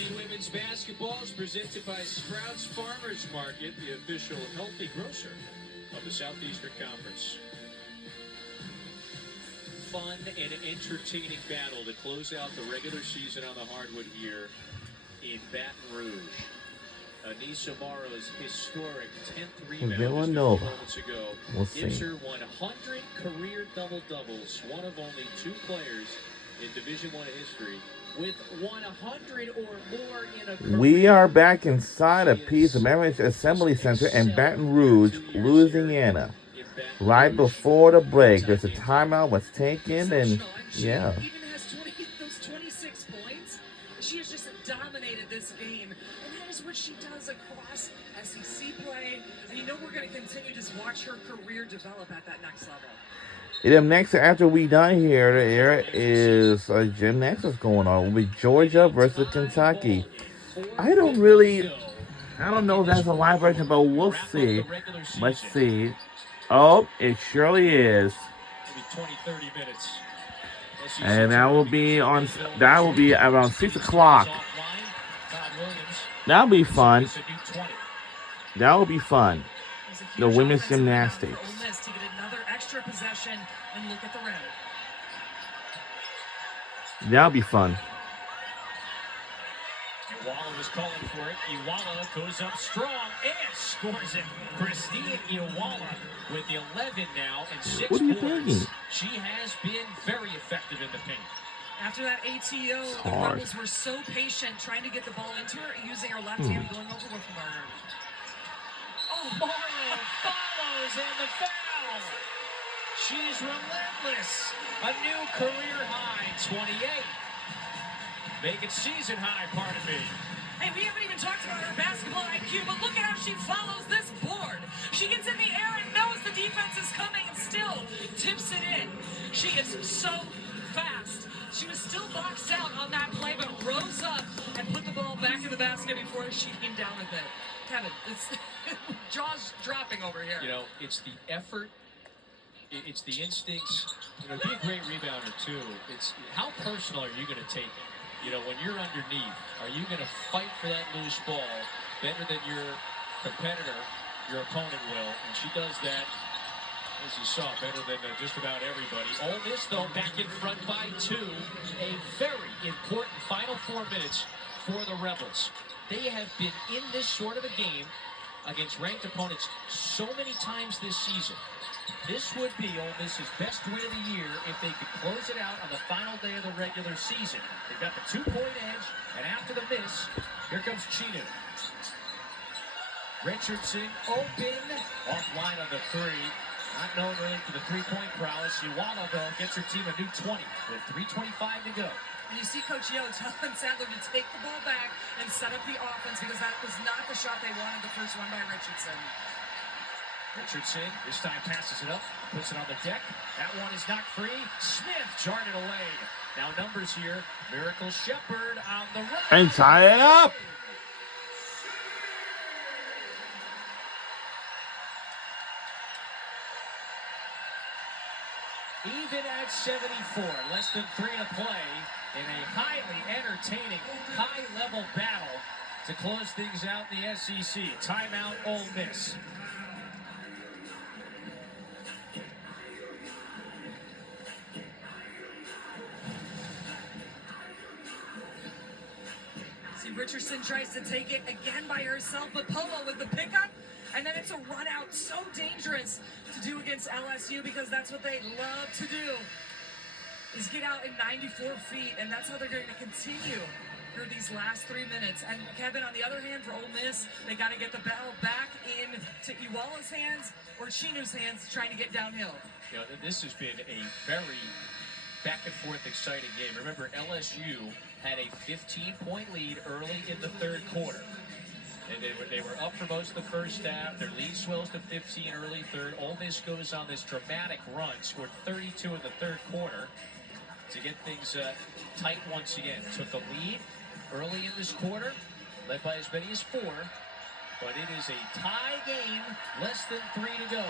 SEC Women's Basketball is presented by Sprouts Farmers Market, the official healthy grocer of the Southeastern Conference. Fun and entertaining battle to close out the regular season on the hardwood here in Baton Rouge. Anissa Morrow's historic 10th rebound Villanova. moments ago gives her 100 career double-doubles, one of only 2 players in Division I history with 100 or more in a career. We are back inside a Peace American Assembly Center in Baton Rouge, Louisiana. Right before the break, there's a timeout was taken, and yeah. She even has those 26 points. She has just dominated this game, and that is what she does across SEC play. And you know we're going to continue to watch her career develop at that next level. And then next, after we done here, there is a gymnastics going on. It'll be Georgia versus Kentucky. I don't know if that's a live version, but we'll see. Let's see. Oh, it surely is. And that will be around 6 o'clock. That'll be fun. That will be fun. The women's gymnastics. To get another extra possession and look at the rim. That'll be fun. Iwala was calling for it. Iwala goes up strong and scores it. Christine Iwala with the 11 now and 6 What are you boards. thinking? She has been very effective in the paint. After that ATO, the Rebels were so patient trying to get the ball into her, using her left hand going over with Marner. Oh, Morrow follows and the foul. She's relentless. A new career high, 28. Make it season high, pardon me. Hey, we haven't even talked about her basketball IQ, but look at how she follows this board. She gets in the air and knows the defense is coming and still tips it in. She is so fast. She was still boxed out on that play, but rose up and put the ball back in the basket before she came down with it. Kevin, it's jaws dropping over here. You know, it's the effort. It's the instincts. You know, be a great rebounder, too. It's how personal are you going to take it? You know, when you're underneath, are you going to fight for that loose ball better than your competitor, your opponent will? And she does that, as you saw, better than just about everybody. Ole Miss, though, back in front by 2. A very important final 4 minutes for the Rebels. They have been in this sort of a game against ranked opponents so many times this season. This would be Ole Miss's best win of the year if they could close it out on the final day of the regular season. They've got the 2-point edge, and after the miss, here comes Chinu. Richardson open, offline on the 3. Not known really for the 3-point prowess. Iwala, though, gets her team a new 20 with 3:25 to go. And you see Coach Yo telling Sadler to take the ball back and set up the offense because that was not the shot they wanted, the first one by Richardson. Richardson, this time passes it up, puts it on the deck. That one is knocked free. Smith jarred it away. Now numbers here. Miracle Shepherd on the run. And tie it up. Even at 74, less than 3 to play in a highly entertaining, high-level battle to close things out in the SEC. Timeout, Ole Miss. Richardson tries to take it again by herself, but Polo with the pickup, and then it's a run out. So dangerous to do against LSU because that's what they love to do, is get out in 94 feet, and that's how they're going to continue through these last 3 minutes. And Kevin, on the other hand, for Ole Miss, they got to get the battle back into Iwala's hands or Chinu's hands trying to get downhill. You know, this has been a very back and forth exciting game. Remember, LSU had a 15-point lead early in the third quarter. And they were up for most of the first half. Their lead swells to 15 early third. Ole Miss goes on this dramatic run, scored 32 in the third quarter to get things tight once again. Took a lead early in this quarter, led by as many as 4. But it is a tie game, less than 3 to go.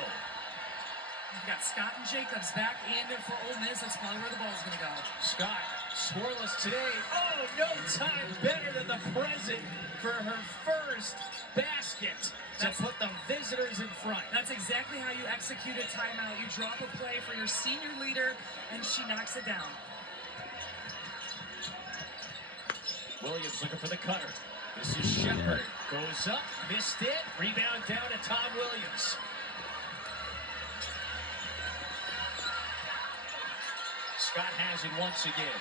You've got Scott and Jacobs back in for Ole Miss. That's probably where the ball's going to go. Scott Scoreless today. Oh, no time better than the present for her first basket to put the visitors in front. That's exactly how you execute a timeout. You drop a play for your senior leader, and she knocks it down. Williams looking for the cutter. This is Shepard. Goes up, missed it. Rebound down to Tom Williams. Scott has it once again.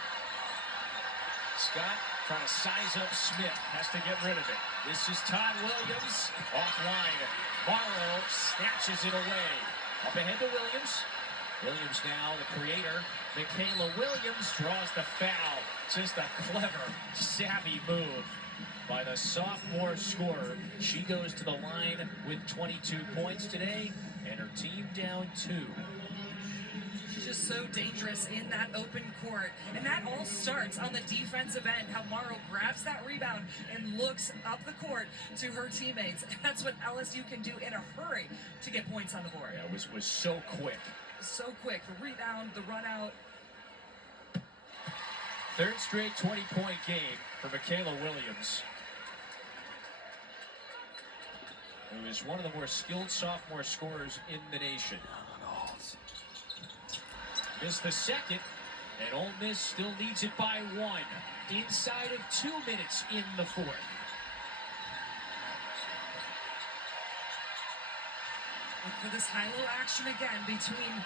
Scott trying to size up Smith. Has to get rid of it. This is Todd Williams. Offline. Morrow snatches it away. Up ahead to Williams. Williams now the creator. Michaela Williams draws the foul. Just a clever, savvy move by the sophomore scorer. She goes to the line with 22 points today, and her team down 2. She's just so dangerous in that open court. And that all starts on the defensive end, how Morrow grabs that rebound and looks up the court to her teammates. That's what LSU can do in a hurry to get points on the board. Yeah, it was so quick. So quick. The rebound, the run out. Third straight 20-point game for Michaela Williams, who is one of the more skilled sophomore scorers in the nation. Missed the second, and Ole Miss still leads it by 1 inside of 2 minutes in the 4th. Look for this high-low action again between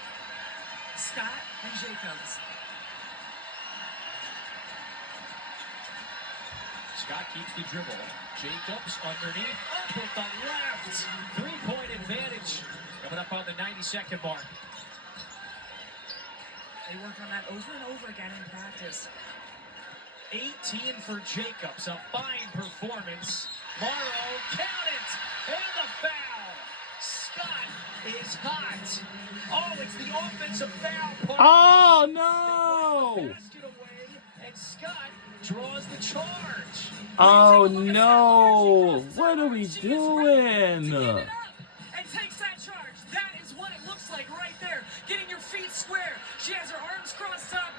Scott and Jacobs. Scott keeps the dribble. Jacobs underneath, up with the left. 3-point advantage coming up on the 92nd mark. They work on that over and over again in practice. 18 for Jacobs, a fine performance. Morrow, count it, and the foul. Scott is hot. Oh, it's the offensive foul part. Oh, no! Basket away, and Scott draws the charge. Oh, no! What are we doing? And takes that charge. That is what it looks like right there. Getting your feet square. She has her arms crossed up.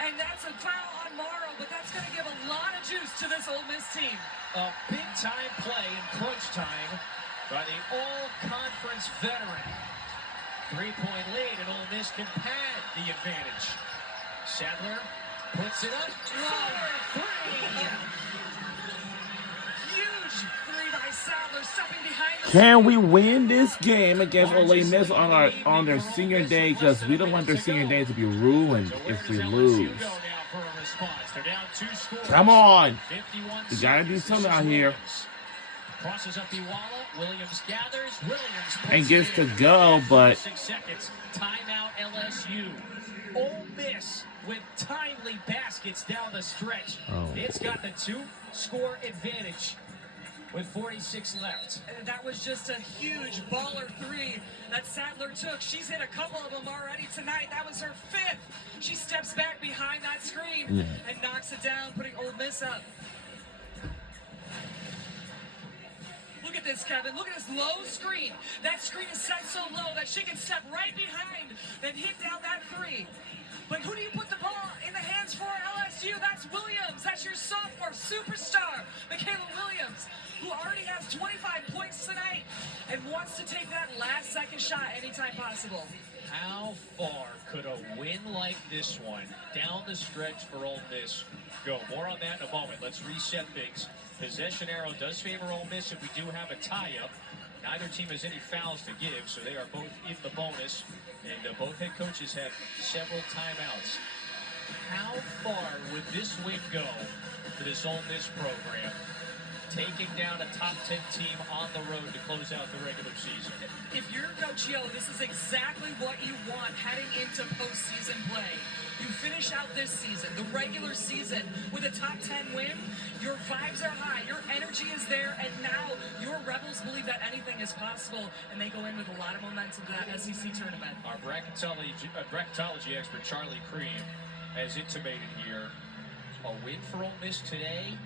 And that's a foul on Morrow, but that's going to give a lot of juice to this Ole Miss team. A big-time play in crunch time by the all-conference veteran. 3-point lead, and Ole Miss can pad the advantage. Sadler puts it up. 4-3. Huge 3 by Sadler, stepping behind the Can we win this game against Ole Miss on their senior day? Because we don't want their senior day to be ruined if we lose. Come on. We got to do something out here. Crosses up Iwala. Williams gathers. Williams And gets to go, but 6 seconds. Timeout LSU. Ole Miss with timely baskets down the stretch. It's got the 2-score advantage with 46 left. And that was just a huge baller 3 that Sadler took. She's hit a couple of them already tonight. That was her 5th. She steps back behind that screen and knocks it down, putting Ole Miss up. Look at this, Kevin. Look at this low screen. That screen is set so low that she can step right behind and hit down that 3. But who do you put the ball in the hands for LSU? That's Williams. That's your sophomore superstar, Michaela Williams, who already has 25 points tonight and wants to take that last second shot anytime possible. How far could a win like this one down the stretch for Ole Miss go? More on that in a moment. Let's reset things. Possession arrow does favor Ole Miss if we do have a tie-up. Neither team has any fouls to give, so they are both in the bonus. And both head coaches have several timeouts. How far would this win go for this Ole Miss program, taking down a top 10 team on the road to close out the regular season? If you're Coach Yo, this is exactly what you want heading into postseason play. You finish out this season, the regular season, with a top 10 win. Your vibes are high, your energy is there, and now your Rebels believe that anything is possible, and they go in with a lot of momentum to that SEC tournament. Our bracketology expert, Charlie Cream, has intimated here a win for Ole Miss today.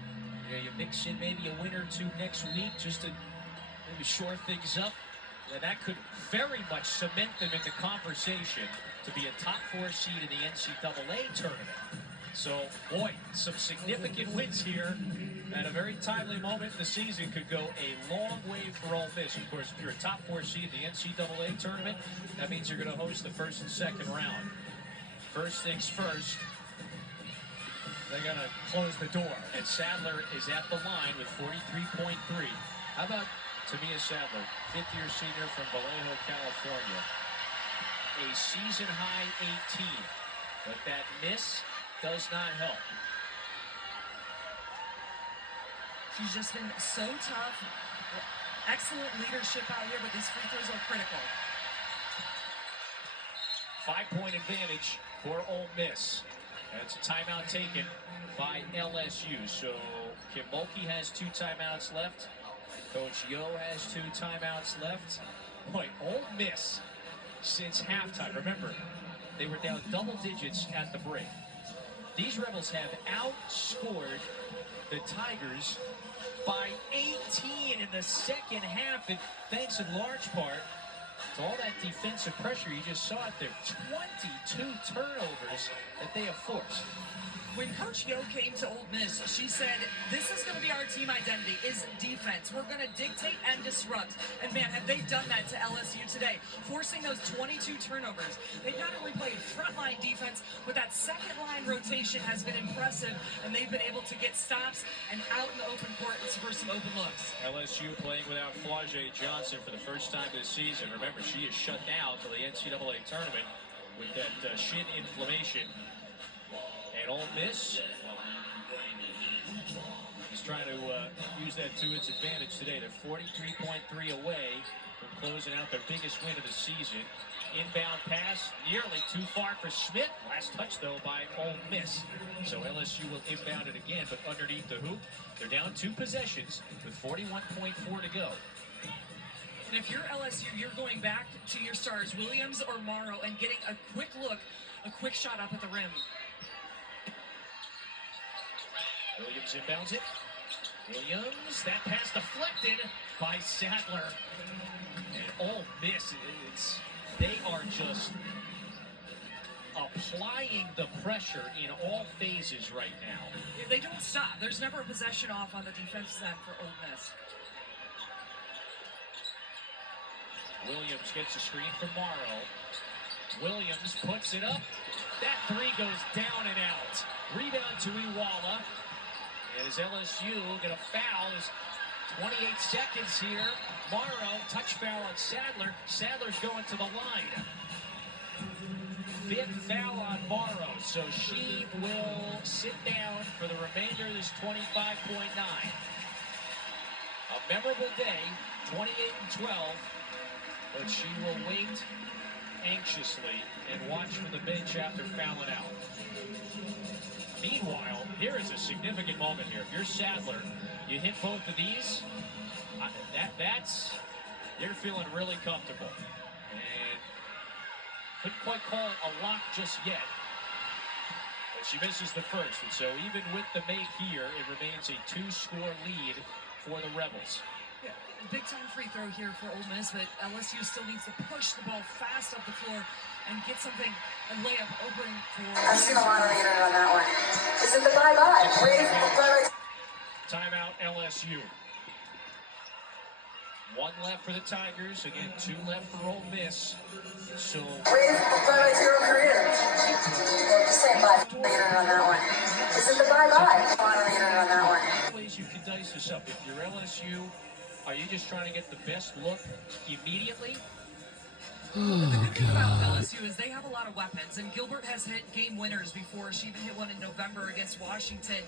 You know, you mix in maybe a win or 2 next week just to maybe shore things up. And that could very much cement them in the conversation to be a top 4 seed in the NCAA tournament. So, boy, some significant wins here. And a very timely moment in the season could go a long way for Ole Miss. Of course, if you're a top 4 seed in the NCAA tournament, that means you're going to host the first and second round. First things first, they're going to close the door. And Sadler is at the line with 43.3. How about Tamia Sadler, fifth-year senior from Vallejo, California. A season-high 18. But that miss does not help. She's just been so tough. Excellent leadership out here, but these free throws are critical. 5-point advantage for Ole Miss. That's a timeout taken by LSU. So Kim Mulkey has 2 timeouts left. Coach Yo has 2 timeouts left. Boy, Ole Miss since halftime. Remember, they were down double digits at the break. These Rebels have outscored the Tigers by 18 in the second half, and thanks in large part to all that defensive pressure you just saw out there. 22 turnovers that they have forced. When Coach Yo came to Ole Miss, she said, this is going to be our team identity, is defense. We're going to dictate and disrupt. And man, have they done that to LSU today, forcing those 22 turnovers. They've not only played frontline defense, but that second line rotation has been impressive, and they've been able to get stops and out in the open court for some open looks. LSU playing without Flau'jae Johnson for the first time this season. Remember, she is shut down to the NCAA tournament with that shin inflammation. And Ole Miss is trying to use that to its advantage today. They're 43.3 away from closing out their biggest win of the season. Inbound pass, nearly too far for Schmidt. Last touch, though, by Ole Miss. So LSU will inbound it again, but underneath the hoop, they're down 2 possessions with 41.4 to go. And if you're LSU, you're going back to your stars, Williams or Morrow, and getting a quick look, a quick shot up at the rim. Williams inbounds it. Williams, that pass deflected by Sadler. And Ole Miss, they are just applying the pressure in all phases right now. They don't stop. There's never a possession off on the defensive end for Ole Miss. Williams gets a screen from Morrow. Williams puts it up. That 3 goes down and out. Rebound to Iwala. And as LSU going to foul, there's 28 seconds here. Morrow, touch foul on Sadler. Sadler's going to the line. 5th foul on Morrow, so she will sit down for the remainder of this 25.9. A memorable day, 28-12, but she will wait anxiously and watch for the bench after fouling out. Meanwhile, here is a significant moment here. If you're Sadler, you hit both of these, you're feeling really comfortable. And couldn't quite call it a lock just yet. But she misses the first, and so even with the make here, it remains a 2-score lead for the Rebels. Yeah, big time free throw here for Ole Miss, but LSU still needs to push the ball fast up the floor and get something, a layup open for... I've seen a lot on the internet on that one. Is it the bye-bye? Bye-bye. Timeout LSU. 1 left for the Tigers. Again, 2 left for Ole Miss. So... Bye-bye to your career. Just saying bye on the internet on that one. Is it the bye-bye? On the internet on that one. Ways you can dice this up. If you're LSU, are you just trying to get the best look immediately? The good thing about LSU is they have a lot of weapons, and Gilbert has hit game winners before. She even hit one in November against Washington.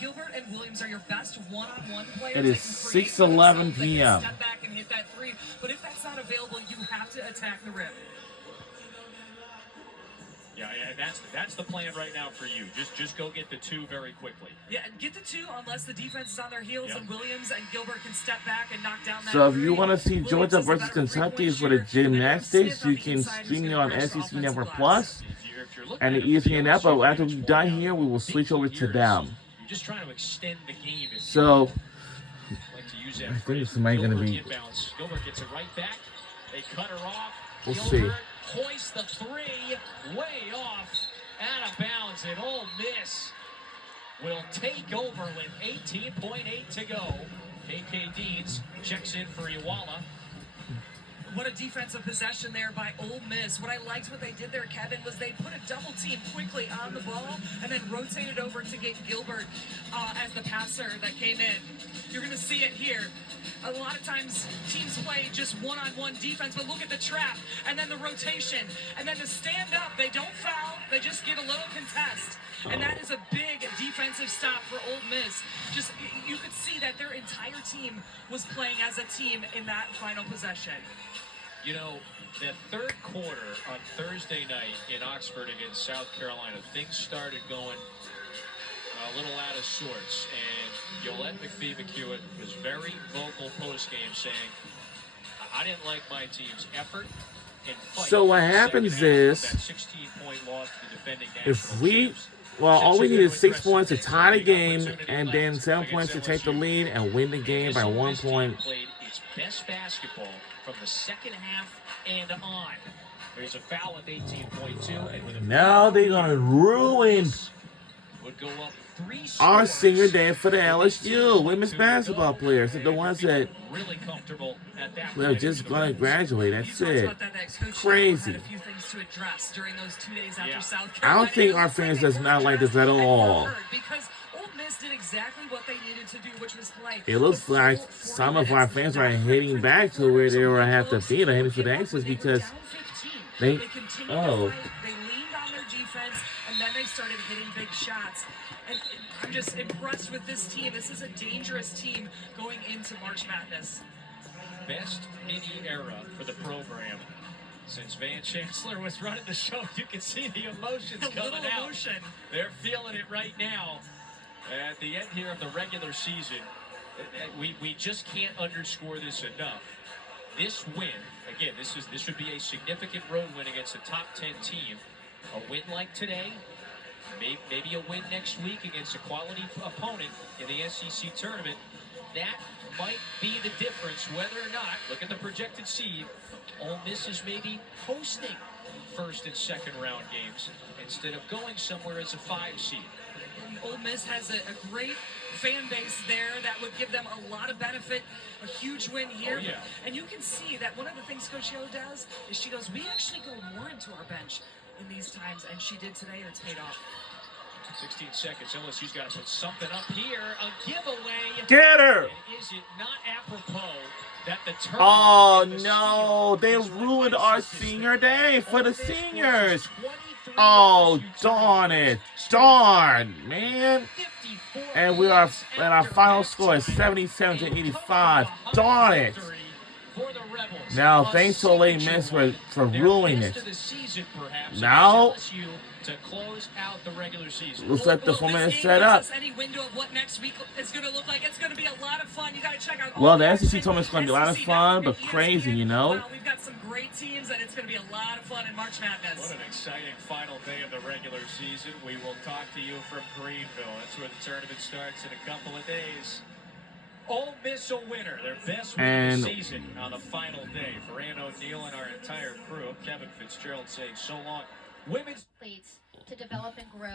Gilbert and Williams are your best one-on-one players. It is 6:11 p.m. Step back and hit that 3, but if that's not available, you have to attack the rim. Yeah, that's the plan right now for you. Just go get the 2 very quickly. Yeah, get the 2 unless the defense is on their heels, and Williams and Gilbert can step back and knock down that. So if 3. you want to see Georgia versus Kentucky for the gymnastics, you can stream it on SEC Network Plus and the ESPN app. But after we done here, we will switch over to them. You're just trying to extend the game. So Like to use that I think phrase. this might gonna be. Gilbert gets it right back. They cut her off. We'll Gilbert see. hoists the 3 way off. out of bounds, and Ole Miss will take over with 18.8 to go. KK Deans checks in for Iwala. What a defensive possession there by Ole Miss. What I liked what they did there, Kevin, was they put a double team quickly on the ball and then rotated over to get Gilbert as the passer that came in. You're going to see it here. A lot of times teams play just one-on-one defense, but look at the trap and then the rotation and then the stand up. They don't foul. They just give a little contest. And that is a big defensive stop for Ole Miss. Just, you could see that their entire team was playing as a team in that final possession. You know, that third quarter on Thursday night in Oxford against South Carolina, things started going a little out of sorts. And Yolette McPhee-McEwen was very vocal post-game saying, I didn't like my team's effort and fight. So what happens is, that 16-point loss to the defending if we, well, all we need is 6 points to tie the game, and then 7 points to take the lead and win the game by 1 point. Played its best basketball from the second half and on. There's a foul at 18.2, and with a Now they're gonna ruin would go up 3 our scores. senior day for the LSU women's basketball players, the ones that Really comfortable at that we're point. just gonna graduate. That's You talked it. about that Coach Crazy. had a few things to address during those 2 days after Yeah. South I Carolina. don't think It our looks like fans they does not like this at weren't all. heard because Ole Miss did exactly what they needed to do, which was play. It looks the like full 4 some of our minutes. fans are heading back to where they were have to be to head for the exits because they continued to oh. fight. They leaned on their defense, and then they started hitting big shots. And I'm just impressed with this team. This is a dangerous team going into March Madness. Best mini era for the program. Since Van Chancellor was running the show, you can see the emotions A coming little out. emotion. They're feeling it right now. At the end here of the regular season, we just can't underscore this enough. This win, again, this would be a significant road win against a top 10 team. A win like today, maybe a win next week against a quality opponent in the SEC tournament. That might be the difference, whether or not, look at the projected seed, Ole Miss is maybe hosting first and second round games instead of going somewhere as a 5 seed. And Ole Miss has a great fan base there that would give them a lot of benefit, a huge win here. Oh, yeah. And you can see that one of the things Coach Yo does is she goes, we actually go more into our bench in these times, and she did today, and it's paid off. 16 seconds. LSU's got to put something up here. A giveaway. Get her! And is it not apropos that the turn? Oh no, they ruined our senior day for the seniors. Oh darn it. Darn, man. And our final score is 77 to 85. Darn it. Now thanks to Ole Miss for ruining it. Now to close out the regular season. looks like the 4 minutes This set game up. gives us any window of what next week is going to look like. It's going to be a lot of fun. You got to check out. Well, the SEC tournament's going to be a lot of fun, but crazy, you know. Wow, we've got some great teams, and it's going to be a lot of fun in March Madness. What an exciting final day of the regular season. We will talk to you from Greenville. That's where the tournament starts in a couple of days. Ole Miss a winner, their best win of the season on the final day. For Ann O'Neill and our entire crew, Kevin Fitzgerald saying so long. Women's athletes to develop and grow.